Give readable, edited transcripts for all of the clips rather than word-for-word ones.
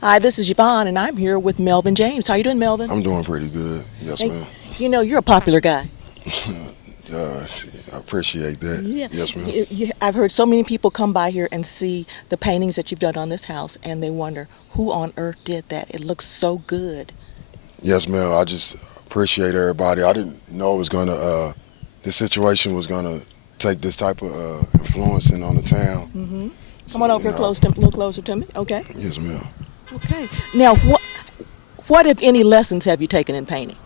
Hi, this is Yvonne, and I'm here with Melvin James. How you doing, Melvin? I'm doing pretty good. Yes, Hey, ma'am. you're a popular guy. Uh, I appreciate that. Yeah, Yes, ma'am. I've heard so many people come by here and see the paintings that you've done on this house, and they wonder who on earth did that. It looks so good. Yes, ma'am. I just appreciate everybody. I didn't know it was gonna. This situation was gonna take this type of influencing on the town. Hmm. Come So on over here, a little closer to me. Okay. yes, ma'am. Okay. Now, what if any lessons have you taken in painting?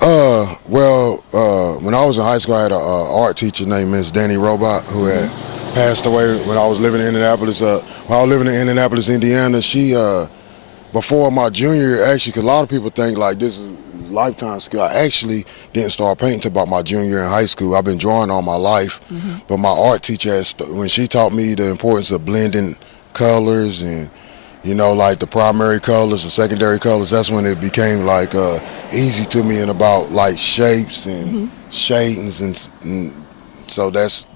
When I was in high school, I had a art teacher named Miss Danny Robot who had passed away when I was living in Indianapolis. While I was living in Indianapolis, Indiana, she before my junior year, actually, because a lot of people think like this is lifetime skill. I actually didn't start painting until about my junior year in high school. I've been drawing all my life, but my art teacher, when she taught me the importance of blending colors and like the primary colors, the secondary colors, that's when it became like easy to me and about like shapes and shadings and so that's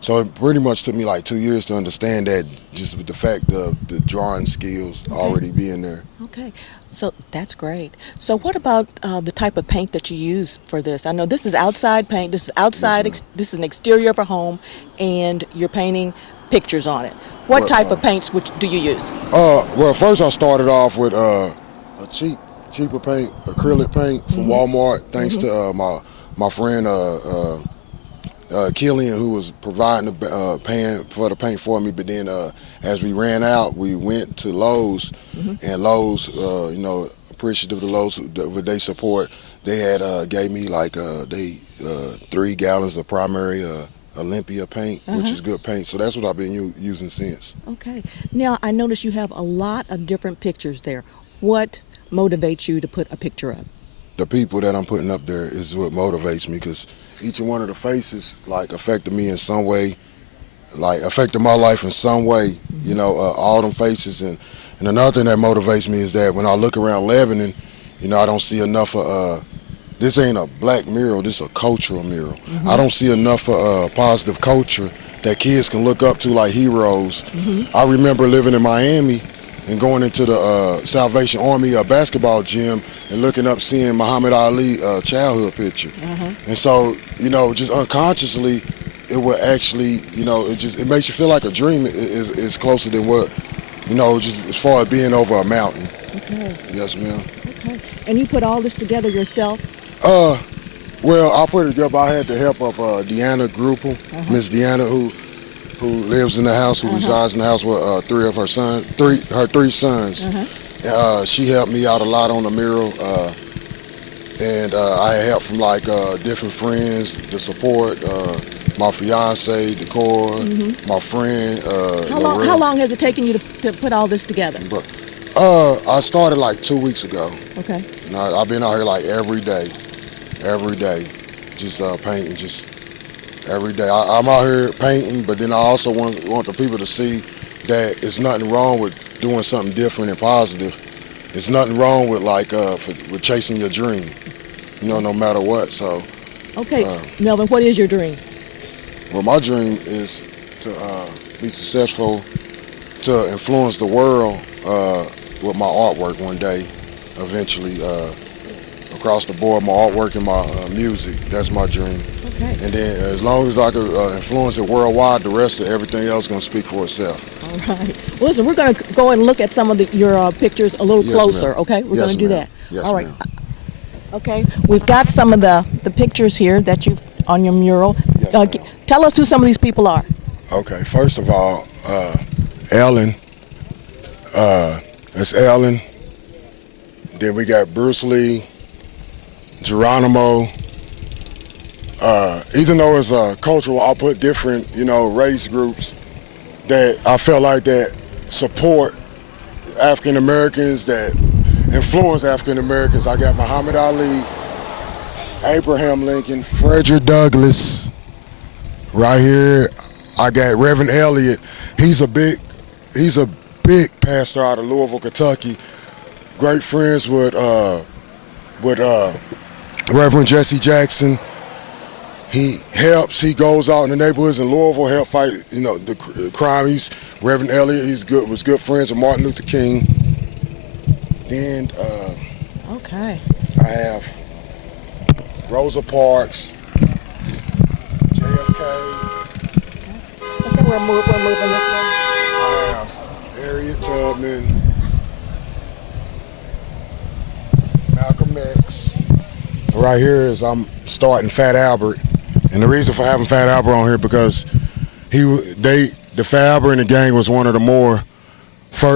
so it pretty much took me like 2 years to understand that just with the fact of the drawing skills Okay. already being there. Okay, so that's great. So what about the type of paint that you use for this? I know this is outside paint. This is Yes, outside. ma'am. This is an exterior of a home, and you're painting pictures on it. What Well, type of paints do you use? first I started off with a cheaper paint, acrylic paint from Walmart, thanks to my friend Killian, who was providing the paying for the paint for me. But then as we ran out, we went to Lowe's, and Lowe's, appreciative of the Lowe's with their support, they had gave me like 3 gallons of primary Olympia paint, which is good paint. So that's what I've been using since. Okay. Now I notice you have a lot of different pictures there. What motivates you to put a picture up? The people that I'm putting up there is what motivates me, because each one of the faces like affected me in some way, like affected my life in some way. All them faces, and another thing that motivates me is that when I look around Lebanon, I don't see enough of this ain't a black mural, this is a cultural mural. I don't see enough positive culture that kids can look up to like heroes. I remember living in Miami and going into the Salvation Army basketball gym and looking up, seeing Muhammad Ali childhood picture. And so, just unconsciously, it would actually, it makes you feel like a dream is closer than what, just as far as being over a mountain. Okay. Yes, ma'am. Okay. And you put all this together yourself? I put it together. I had the help of Deanna Gruppel, Miss Deanna, who lives in the house, who resides in the house with her three sons. She helped me out a lot on the mural, and I had help from like different friends, the support, my fiance, Decor, my friend. How long has it taken you to put all this together? But I started like 2 weeks ago. Okay. And I've been out here like every day, just painting, just every day. I'm out here painting, but then I also want the people to see that it's nothing wrong with doing something different and positive. It's nothing wrong with with chasing your dream, no matter what. So, Okay, Melvin, what is your dream? well, my dream is to be successful, to influence the world with my artwork one day, eventually across the board, my artwork and my music. That's my dream. Okay. And then as long as I can influence it worldwide, the rest of everything else is going to speak for itself. All right. Well, listen, we're going to go and look at some of your pictures a little Yes, closer, ma'am. okay? We're Yes, going to do ma'am. that. Yes, All right. ma'am. Okay, we've got some of the pictures here that you've on your mural. Yes, ma'am. Tell us who some of these people are. Okay, first of all, Ellen. That's Ellen. Then we got Bruce Lee, Geronimo. Even though it's cultural, I'll put different, race groups that I felt like that support African Americans, that influence African Americans. I got Muhammad Ali, Abraham Lincoln, Frederick Douglass. Right here, I got Reverend Elliott. He's a big pastor out of Louisville, Kentucky. Great friends with Reverend Jesse Jackson. He goes out in the neighborhoods in Louisville, help fight, the crime. Reverend Elliott, was good friends with Martin Luther King. Then Okay. I have Rosa Parks, JFK. Okay, we're moving this way. I have Harriet Tubman, Malcolm X. Right here is I'm starting Fat Albert, and the reason for having Fat Albert on here because the Fat Albert and the Gang was one of the more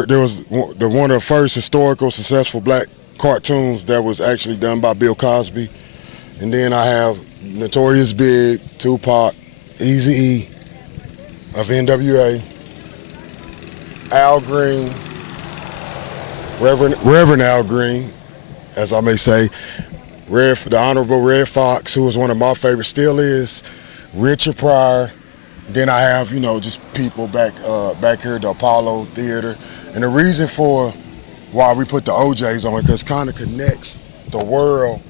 there was one of the first historical successful black cartoons that was actually done by Bill Cosby. And then I have Notorious Big, Tupac, Eazy-E of NWA, Al Green, Reverend Al Green, as I may say, the Honorable Red Fox, who was one of my favorites, still is, Richard Pryor. Then I have, just people back here at the Apollo Theater. And the reason for why we put the OJs on it, because it kind of connects the world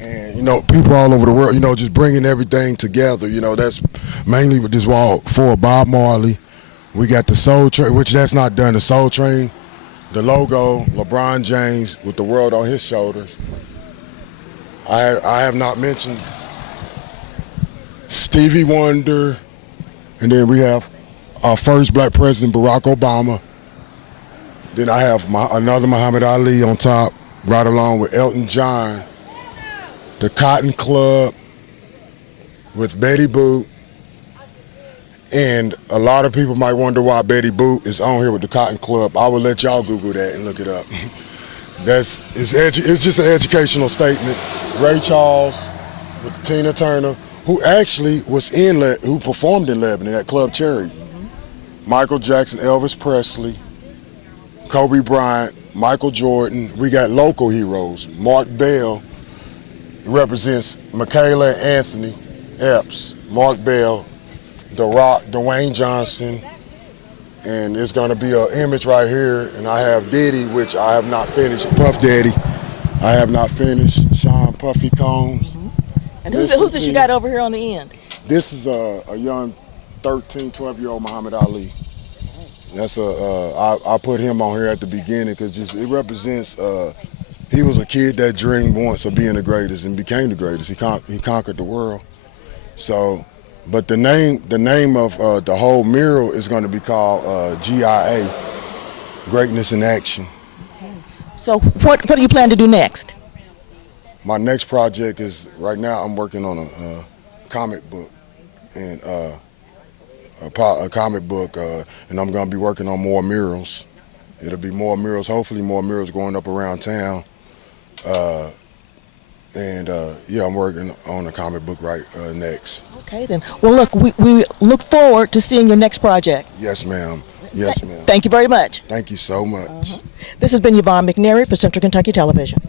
and, people all over the world, just bringing everything together. That's mainly what this wall for. Bob Marley. We got the Soul Train, which that's not done. The Soul Train, the logo, LeBron James with the world on his shoulders. I have not mentioned Stevie Wonder. And then we have our first black president, Barack Obama. Then I have another Muhammad Ali on top, right along with Elton John. The Cotton Club with Betty Boop. And a lot of people might wonder why Betty Boop is on here with the Cotton Club. I will let y'all Google that and look it up. It's just an educational statement. Ray Charles with Tina Turner, who actually who performed in Lebanon at Club Cherry. Michael Jackson, Elvis Presley, Kobe Bryant, Michael Jordan. We got local heroes. Mark Bell represents Michaela and Anthony Epps. Mark Bell, The Rock, Dwayne Johnson, and it's gonna be an image right here. And I have Diddy, which I have not finished. Puff Daddy, I have not finished. Sean Puffy Combs. And who's this you got over here on the end? This is a young 13, 12-year-old Muhammad Ali. That's I put him on here at the beginning because it represents, he was a kid that dreamed once of being the greatest and became the greatest. He conquered the world. So, but the name of the whole mural is going to be called GIA, Greatness in Action. Okay. So what do you plan to do next? My next project is, right now I'm working on a comic book, and a comic book, and I'm gonna be working on more murals. It'll be more murals, hopefully more murals going up around town. I'm working on a comic book next. Okay then. Well, look, we look forward to seeing your next project. Yes, ma'am. Yes, ma'am. Thank you very much. Thank you so much. This has been Yvonne McNary for Central Kentucky Television.